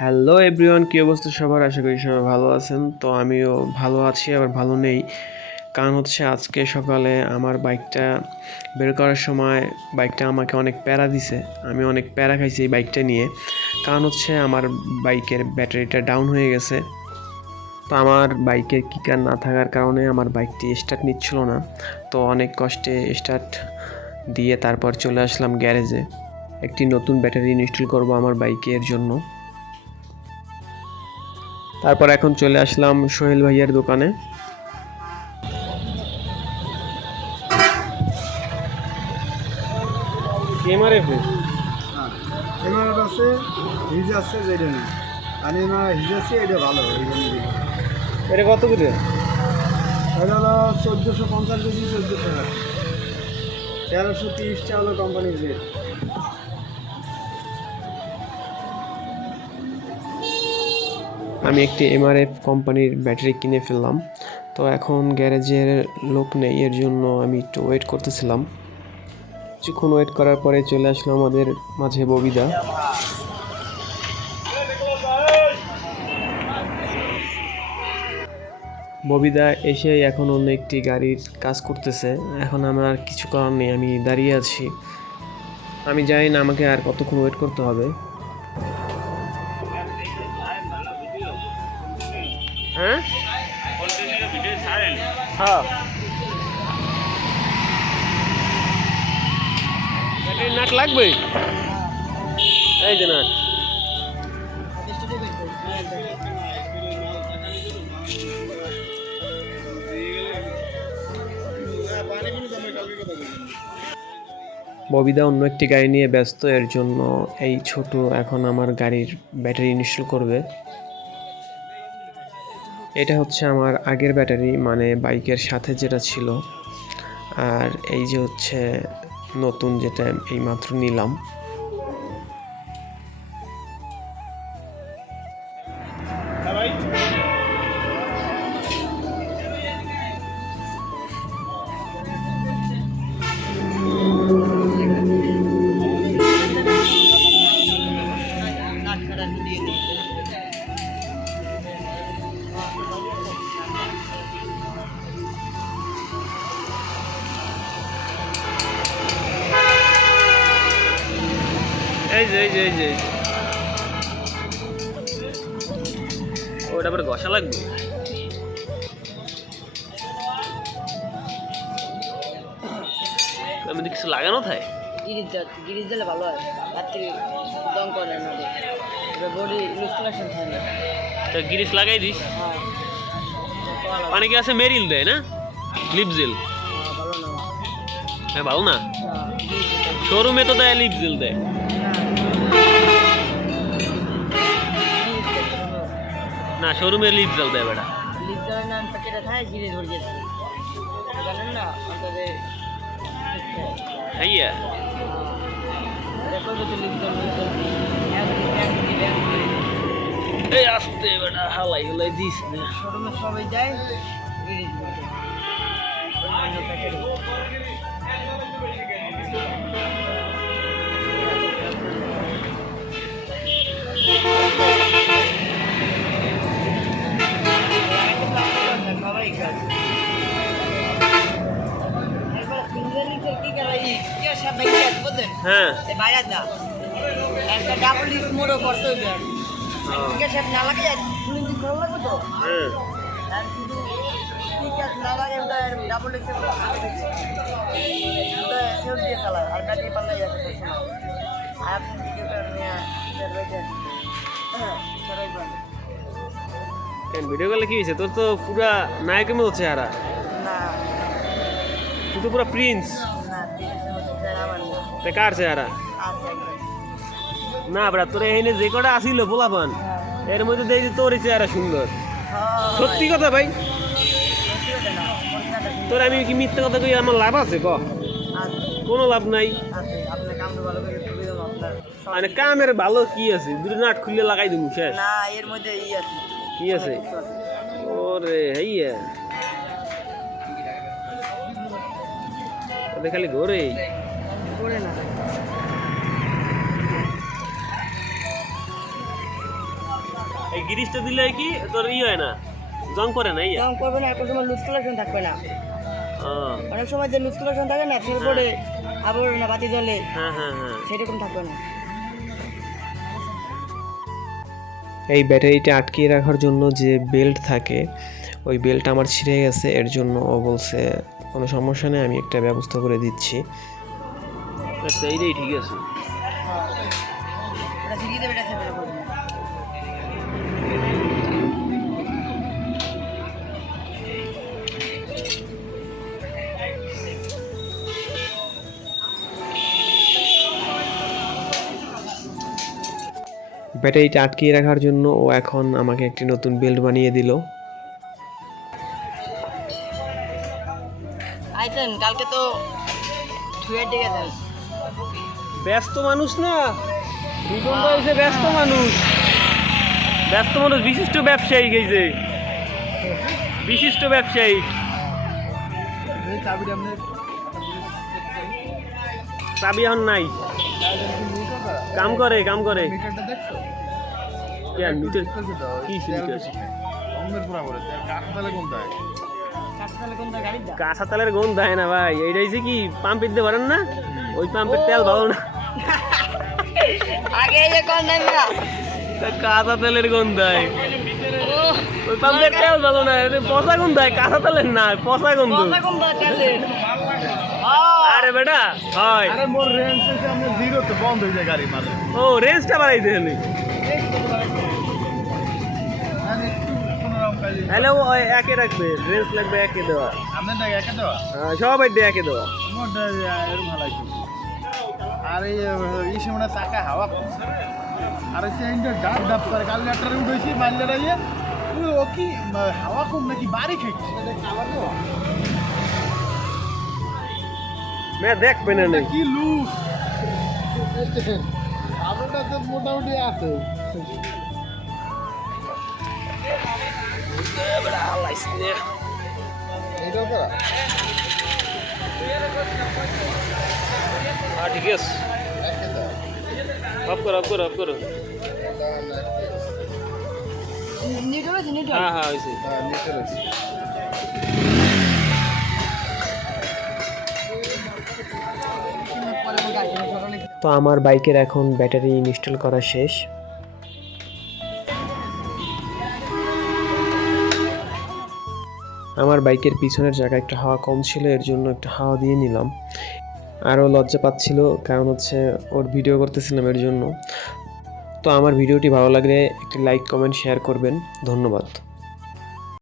Hello everyone কী অবস্থা সবার? আশা করি সবাই ভালো আছেন। তো আমিও ভালো আছি, আবার ভালো নেই। কারণ হচ্ছে আজকে সকালে আমার বাইকটা বের করার সময় বাইকটা আমাকে অনেক প্যারা দিছে। আমি অনেক প্যারা খাইছি এই বাইকটা নিয়ে। কারণ হচ্ছে আমার বাইকের ব্যাটারিটা ডাউন হয়ে গেছে। তো আমার বাইকের কিকার না থাকার কারণে আমার বাইকটি স্টার্ট নিচ্ছিল না। তো অনেক কষ্টে স্টার্ট দিয়ে তারপর চলে আসলাম গ্যারেজে। একটি নতুন ব্যাটারি ইনস্টল করব আমার বাইকের জন্য। তারপর এখন চলে আসলাম সোহেল ভাইয়ার দোকানে। এমআরএফ এমআরএফ আছে হিজ আছে যেটা নেই। আর এমআর হিজ আছে এটা ভালো। এটা কত করে? এটা হলো চোদ্দোশো পঞ্চাশ কেজি চোদ্দোশো টাকা তেরোশো তিরিশটা হলো কোম্পানির রেট আমি একটি এমআরএফ কোম্পানির ব্যাটারি কিনে ফেললাম। তো এখন গ্যারেজের লোক নেই, এর জন্য আমি একটু ওয়েট করতেছিলাম। কিছুক্ষণ ওয়েট করার পরে চলে আসলো আমাদের মাঝে ববিদা। ববিদা এসে এখন অন্য একটি গাড়ির কাজ করতেছে। এখন আমার কিছু করার নেই, আমি দাঁড়িয়ে আছি। আমি জানি না আমাকে আর কতক্ষণ ওয়েট করতে হবে। হ্যাঁ? হ্যাঁ। লাগবে? এই যে ববিদা, অন্য একটি গাড়ি নিয়ে ব্যস্ত, এর জন্য এই ছোট এখন আমার গাড়ির ব্যাটারি ইনস্টল করবে। এটা হচ্ছে আমার আগের ব্যাটারি মানে বাইকের সাথে যেটা ছিল। আর এই যে হচ্ছে নতুন যেটা এই মাত্র নিলাম। এই যে এই যে ওটা আবার ঘষা লাগবে? কিছু লাগানো থাকে? গিরিজ যা- গিরিজ দিলে ভালো হয়। তার দম করে না বডি ইনস্টলেশন থাকে না। তো গিরিস লাগাই দিস। হ্যাঁ। অনেকে আছে মেরিল দেয় না? হ্যাঁ, ভালো না। হ্যাঁ ভালো না? হ্যাঁ, দিতে- শোরুমে তো দেয় লিপজেল দেয়। না, শোরুমে লিপজেল দেয় বেটা। লিজ দেওয়ার নাম প্যাকেটে থাকে গিরিজ ভরে গেছে। জানেন না অন্তত হাইয়া দেখো তো দেওয়ার এই আসতে বেটা হালাই হুলাই দিস না। শোরুমে সবাই যায় গিরিজ ভরতে হ্যাঁ। বাইরে একটা ডাবল মোড়ও করতে হবে ঠিক আছে না লাগে ভালো লাগবে তো? হ্যাঁ। আর শুধু ঠিক আছে না লাগে ওটা ডাবল ডিস ওটা সেল দিয়ে চালা আর ব্যাটারি পাল্লাই যাবে আর আপনি যদি নিয়ে হ্যাঁ সরাই পারেন কেন ভিডিও কলে কি হয়েছে? তোর তো পুরা নায়কের মতো চেহারা। না। তুই তো পুরা প্রিন্স তে কার চেহারা না বেটা তোর এখানে যে কটা আসিল পোলাপান এর মধ্যে দেখি তোর চেহারা সুন্দর। সত্যি কথা ভাই। তোর আমি কি মিথ্যা কথা কই আমার লাভ আছে ক? কোনো লাভ নাই। মানে কামের ভালো কি আছে? দুটো নাট খুললে লাগাই দিবি শেষ। না এর মধ্যে ই আছে। কি আছে? ওরে হাইয়া। খালি ঘোরে। করে না। এই গিরিশটা দিলে কি তোর ই হয় না? জং পরে না ইয়া? রং করবে না সময় লুজ কালেকশন থাকবে না। অনেক সময় যে লুজ কালেকশন থাকে না পড়ে আবার না বাতি জ্বলে হ্যাঁ হ্যাঁ হ্যাঁ। সেরকম থাকবে না। এই ব্যাটারিটা আটকিয়ে রাখার জন্য যে বেল্ট থাকে ওই বেল্ট আমার ছিঁড়ে গেছে এর জন্য ও বলছে কোনো সমস্যা নেই আমি একটা ব্যবস্থা করে দিচ্ছি। এইটাই ঠিক আছে। ব্যাটারিটা আটকিয়ে রাখার জন্য ও এখন আমাকে একটি নতুন বেল্ট বানিয়ে দিল। আইতেন কালকে তো ছুঁয়ে দিকে যাই ব্যস্ত মানুষ না? দুজন হয়েছে ব্যস্ত মানুষ। ব্যস্ত মানুষ, বিশিষ্ট ব্যবসায়ী গেছে। বিশিষ্ট ব্যবসায়ী। চাবি এখন নাই। কাম করে কাম করে। কাঁচা তেলের গন্ধ দেয় না ভাই। এইটাই যে কি পাম্প দিতে পারেন না? ওই পাম্পের তেল ভালো না। আগে যে কোন না। কাঁচা তেলের গন্ধ দেয় ওই পাম্পের তেল ভালো না পচা গন্ধ দেয় কাঁচা তেলের না পচা গন্ধ। আরে বেটা হয়। আরে মোর রেঞ্জ হচ্ছে আমরা জিরো তো বন্ধ হয়ে যায় গাড়ি মারলে ও রেঞ্জটা বাড়াইতে হলে হ্যালো একে রাখবে রেঞ্জ লাগবে একে দেওয়া। হ্যাঁ, সবাই দিয়ে একে দেওয়া। এরকম ভালো আর এই সময় চাকা হাওয়া। আর সে ডাব ডাব করে। কাল একটা উঠেছি মারলে রাইয়ে ও কি হাওয়া কম নাকি? বাড়ি খাইছে। মে দেখবে না নেই। কি লুজ আপনারটা তো মোটামুটি আছে। এইটাও করা হ্যাঁ ঠিক আছে। অফ করো হ্যাঁ হ্যাঁ তো আমার বাইকের এখন ব্যাটারি ইনস্টল করা শেষ। আমার বাইকের পিছনের জায়গায় একটা হাওয়া কম ছিল, এর জন্য একটু হাওয়া দিয়ে নিলাম। আরও লজ্জা পাচ্ছিল, কারণ হচ্ছে ওর ভিডিও করতেছিলাম এর জন্য। তো আমার ভিডিওটি ভালো লাগলে একটি লাইক কমেন্ট শেয়ার করবেন। ধন্যবাদ।